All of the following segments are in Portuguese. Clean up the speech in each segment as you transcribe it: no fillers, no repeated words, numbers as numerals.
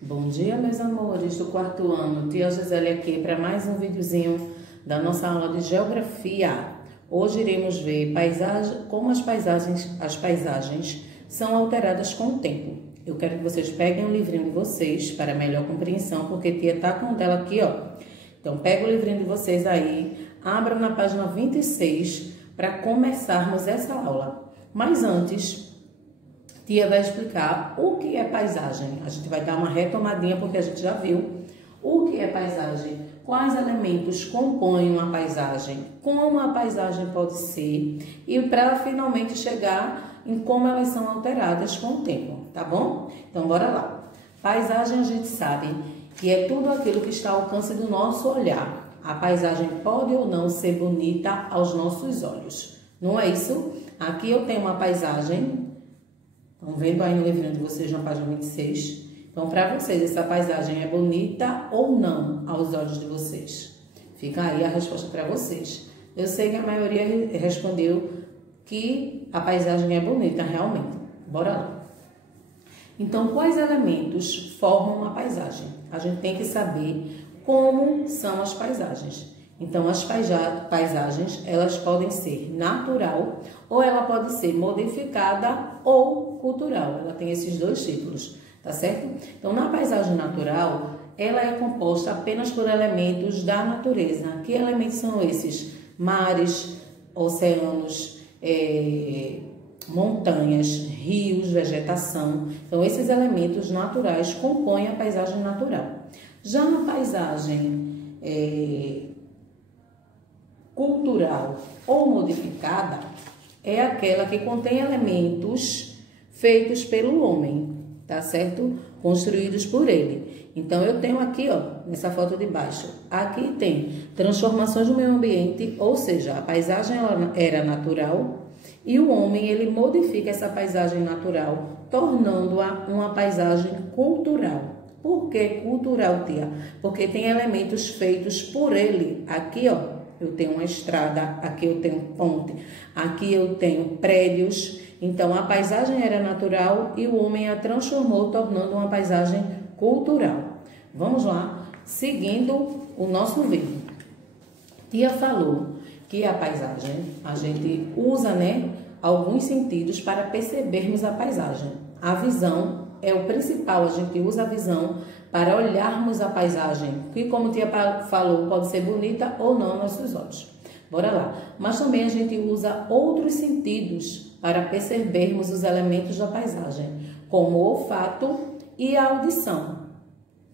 Bom dia, meus amores do quarto ano. Tia Gisele aqui para mais um videozinho da nossa aula de geografia. Hoje iremos ver como as paisagens são alteradas com o tempo. Eu quero que vocês peguem o livrinho de vocês para melhor compreensão, porque tia tá com o dela aqui, ó. Então, pega o livrinho de vocês aí, abram na página 26 para começarmos essa aula. Mas antes, tia vai explicar o que é paisagem. A gente vai dar uma retomadinha porque a gente já viu o que é paisagem, quais elementos compõem uma paisagem, como a paisagem pode ser e para finalmente chegar em como elas são alteradas com o tempo, tá bom? Então, bora lá. Paisagem a gente sabe que é tudo aquilo que está ao alcance do nosso olhar. A paisagem pode ou não ser bonita aos nossos olhos, não é isso? Aqui eu tenho uma paisagem. Estão vendo aí no livrinho de vocês na página 26? Então, para vocês, essa paisagem é bonita ou não aos olhos de vocês? Fica aí a resposta para vocês. Eu sei que a maioria respondeu que a paisagem é bonita, realmente. Bora lá. Então, quais elementos formam a paisagem? A gente tem que saber como são as paisagens. Então, as paisagens, elas podem ser natural ou ela pode ser modificada ou cultural. Ela tem esses dois títulos, tá certo? Então, na paisagem natural, ela é composta apenas por elementos da natureza. Que elementos são esses? Mares, oceanos, montanhas, rios, vegetação. Então, esses elementos naturais compõem a paisagem natural. Já na paisagem cultural ou modificada é aquela que contém elementos feitos pelo homem, tá certo? Construídos por ele. Então, eu tenho aqui, ó, nessa foto de baixo, aqui tem transformações no meio ambiente, ou seja, a paisagem era natural e o homem, ele modifica essa paisagem natural, tornando-a uma paisagem cultural. Por que cultural, tia? Porque tem elementos feitos por ele. Aqui, ó, eu tenho uma estrada, aqui eu tenho ponte, aqui eu tenho prédios. Então, a paisagem era natural e o homem a transformou, tornando uma paisagem cultural. Vamos lá, seguindo o nosso vídeo. Tia falou que a paisagem, a gente usa, né, alguns sentidos para percebermos a paisagem. A visão é o principal, a gente usa a visão para olharmos a paisagem, que, como tia falou, pode ser bonita ou não aos nossos olhos. Bora lá. Mas também a gente usa outros sentidos para percebermos os elementos da paisagem, como o olfato e a audição.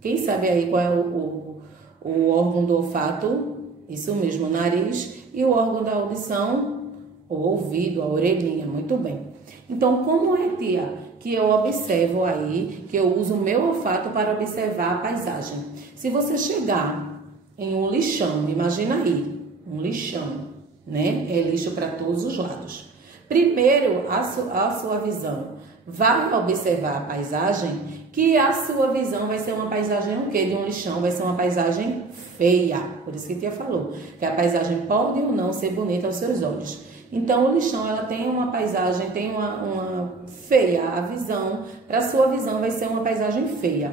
Quem sabe aí qual é o órgão do olfato? Isso mesmo, o nariz. E o órgão da audição, o ouvido, a orelhinha. Muito bem. Então, como é, tia, que eu observo aí, que eu uso o meu olfato para observar a paisagem? Se você chegar em um lixão, imagina aí, um lixão, né? É lixo para todos os lados. Primeiro, a sua visão vai observar a paisagem, que a sua visão vai ser uma paisagem o quê? De um lixão, vai ser uma paisagem feia. Por isso que a tia falou, que a paisagem pode ou não ser bonita aos seus olhos. Então, o lixão, ela tem uma paisagem, tem uma feia, a visão, para a sua visão vai ser uma paisagem feia.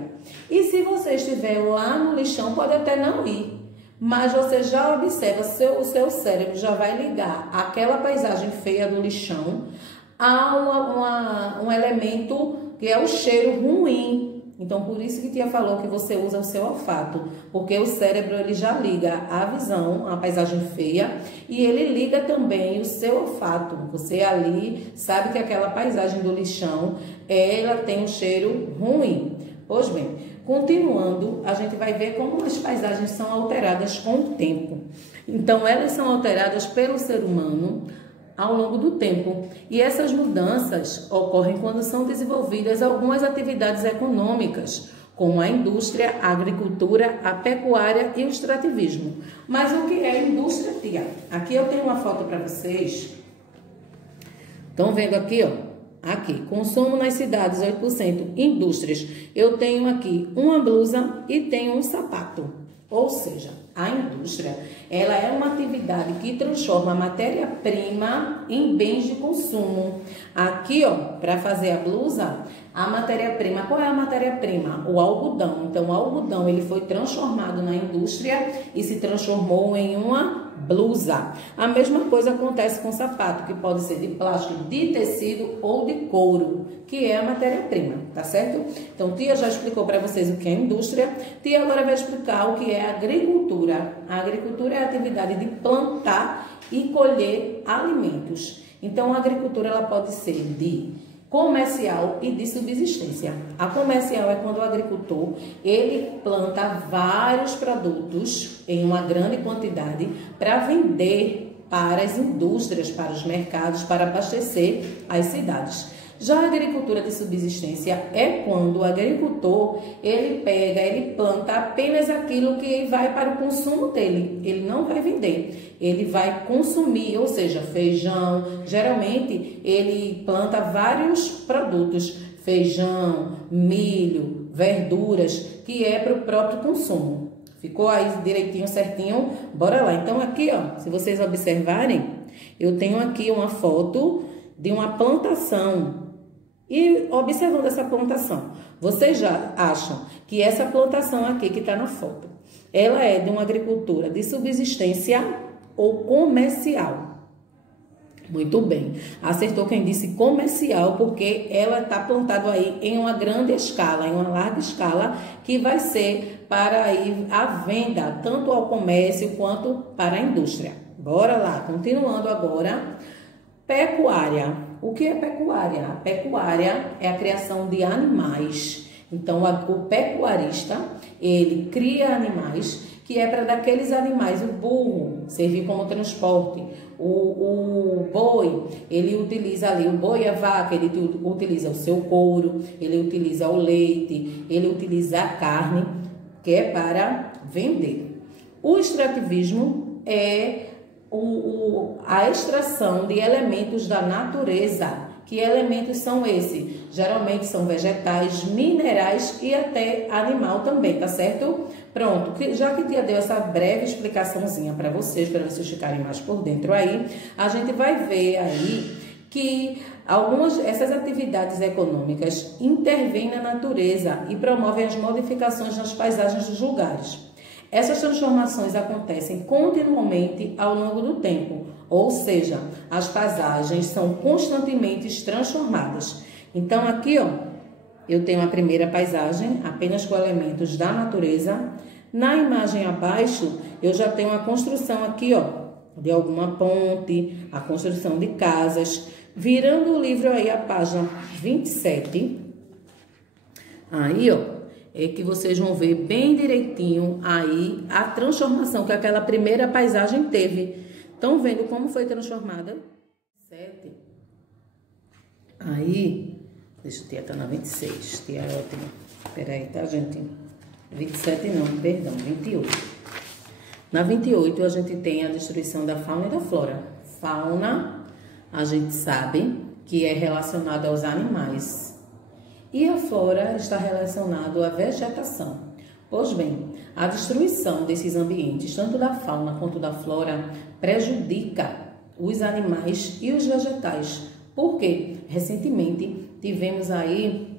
E se você estiver lá no lixão, pode até não ir, mas você já observa, o seu cérebro já vai ligar aquela paisagem feia do lixão a um elemento que é o cheiro ruim. Então, por isso que tia falou que você usa o seu olfato, porque o cérebro, ele já liga a visão, a paisagem feia, e ele liga também o seu olfato. Você ali sabe que aquela paisagem do lixão, ela tem um cheiro ruim. Pois bem, continuando, a gente vai ver como as paisagens são alteradas com o tempo. Então, elas são alteradas pelo ser humano ao longo do tempo. E essas mudanças ocorrem quando são desenvolvidas algumas atividades econômicas, como a indústria, a agricultura, a pecuária e o extrativismo. Mas o que é indústria, tia? Aqui eu tenho uma foto para vocês. Estão vendo aqui, ó? Aqui, consumo nas cidades, 8%. Indústrias, eu tenho aqui uma blusa e tenho um sapato. Ou seja, a indústria, ela é uma atividade que transforma a matéria-prima em bens de consumo. Aqui, ó, para fazer a blusa, A matéria-prima, qual é a matéria-prima? O algodão. Então, o algodão ele foi transformado na indústria e se transformou em uma blusa. A mesma coisa acontece com o sapato, que pode ser de plástico, de tecido ou de couro, que é a matéria-prima, tá certo? Então, tia já explicou para vocês o que é indústria. Tia agora vai explicar o que é agricultura. A agricultura é a atividade de plantar e colher alimentos. Então, a agricultura ela pode ser de comercial e de subsistência. A comercial é quando o agricultor ele planta vários produtos em uma grande quantidade para vender para as indústrias, para os mercados, para abastecer as cidades. Já a agricultura de subsistência é quando o agricultor ele planta apenas aquilo que vai para o consumo dele. Ele não vai vender, ele vai consumir, ou seja, feijão. Geralmente ele planta vários produtos, feijão, milho, verduras, que é para o próprio consumo. Ficou aí direitinho, certinho? Bora lá. Então aqui, ó, se vocês observarem, eu tenho aqui uma foto de uma plantação. E observando essa plantação, vocês já acham que essa plantação aqui que está na foto, ela é de uma agricultura de subsistência ou comercial? Muito bem, acertou quem disse comercial, porque ela está plantada aí em uma grande escala, em uma larga escala, que vai ser para ir à venda, tanto ao comércio quanto para a indústria. Bora lá, continuando agora, pecuária. O que é pecuária? A pecuária é a criação de animais. Então, o pecuarista, ele cria animais, que é para daqueles animais, o burro, servir como transporte. O boi, ele utiliza ali, o boi e a vaca, ele utiliza o seu couro, ele utiliza o leite, ele utiliza a carne, que é para vender. O extrativismo é a extração de elementos da natureza. Que elementos são esses? Geralmente são vegetais, minerais e até animal também, tá certo? Pronto, já que tia deu essa breve explicaçãozinha para vocês vocês ficarem mais por dentro aí, a gente vai ver aí que essas atividades econômicas intervêm na natureza e promovem as modificações nas paisagens dos lugares. Essas transformações acontecem continuamente ao longo do tempo, ou seja, as paisagens são constantemente transformadas. Então aqui, ó, eu tenho a primeira paisagem, apenas com elementos da natureza. Na imagem abaixo, eu já tenho a construção aqui, ó, de alguma ponte, a construção de casas. Virando o livro aí a página 27, aí, ó, é que vocês vão ver bem direitinho aí a transformação que aquela primeira paisagem teve. Estão vendo como foi transformada? 7. Aí, deixa eu tia tá na 26, tia é ótima. Peraí, tá, gente? 27 não, perdão, 28. Na 28 a gente tem a destruição da fauna e da flora. Fauna, a gente sabe que é relacionada aos animais. E a flora está relacionada à vegetação. Pois bem, a destruição desses ambientes, tanto da fauna quanto da flora, prejudica os animais e os vegetais. Por quê? Recentemente tivemos aí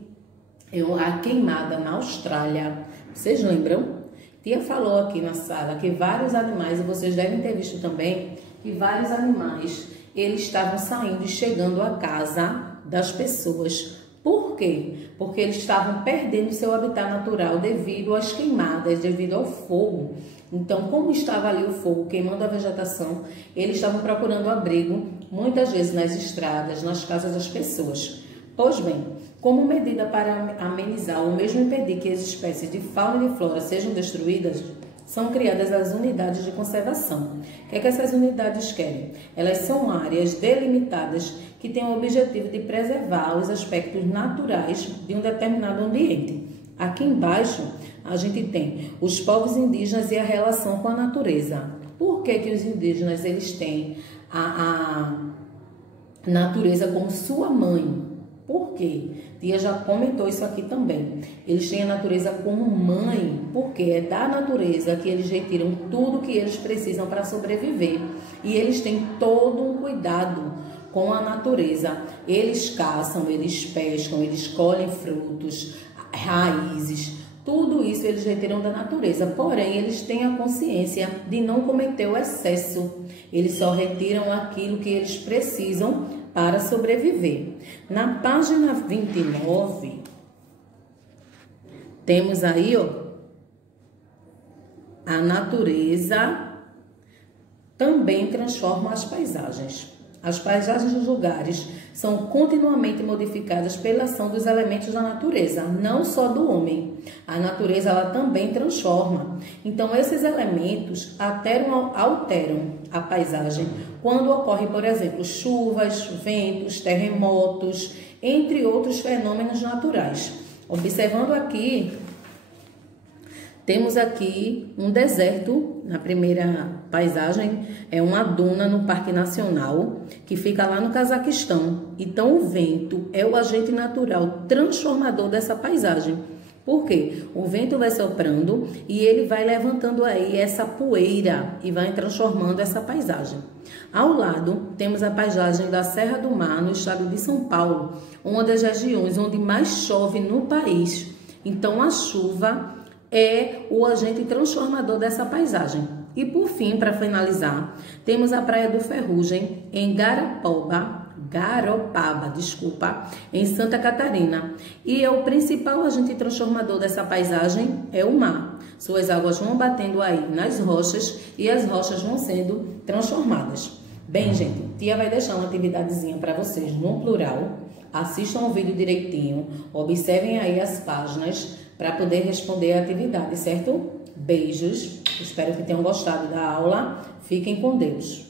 a queimada na Austrália. Vocês lembram? Tia falou aqui na sala que vários animais, e vocês devem ter visto também, que vários animais, eles estavam saindo e chegando à casa das pessoas. Por quê? Porque eles estavam perdendo seu habitat natural devido às queimadas, devido ao fogo. Então, como estava ali o fogo queimando a vegetação, eles estavam procurando abrigo, muitas vezes nas estradas, nas casas das pessoas. Pois bem, como medida para amenizar ou mesmo impedir que as espécies de fauna e de flora sejam destruídas, são criadas as unidades de conservação. O que é que essas unidades querem? Elas são áreas delimitadas que têm o objetivo de preservar os aspectos naturais de um determinado ambiente. Aqui embaixo, a gente tem os povos indígenas e a relação com a natureza. Por que que os indígenas eles têm a natureza como sua mãe? Por quê? Tia já comentou isso aqui também. Eles têm a natureza como mãe, porque é da natureza que eles retiram tudo que eles precisam para sobreviver. E eles têm todo um cuidado com a natureza. Eles caçam, eles pescam, eles colhem frutos, raízes, tudo isso eles retiram da natureza. Porém, eles têm a consciência de não cometer o excesso. Eles só retiram aquilo que eles precisam para sobreviver. Na página 29, temos aí, ó, a natureza também transforma as paisagens. As paisagens dos lugares são continuamente modificadas pela ação dos elementos da natureza, não só do homem. A natureza ela também transforma. Então, esses elementos alteram a paisagem quando ocorre, por exemplo, chuvas, ventos, terremotos, entre outros fenômenos naturais. Observando aqui, temos aqui um deserto, na primeira paisagem, é uma duna no Parque Nacional, que fica lá no Cazaquistão. Então, o vento é o agente natural transformador dessa paisagem. Por quê? O vento vai soprando e ele vai levantando aí essa poeira e vai transformando essa paisagem. Ao lado, temos a paisagem da Serra do Mar, no estado de São Paulo, uma das regiões onde mais chove no país. Então, a chuva é o agente transformador dessa paisagem. E por fim, para finalizar, temos a Praia do Ferrugem, em Garopaba, em Santa Catarina. E o principal agente transformador dessa paisagem é o mar. Suas águas vão batendo aí nas rochas e as rochas vão sendo transformadas. Bem, gente, tia vai deixar uma atividadezinha para vocês no plural. Assistam o vídeo direitinho, observem aí as páginas para poder responder a atividade, certo? Beijos, espero que tenham gostado da aula. Fiquem com Deus.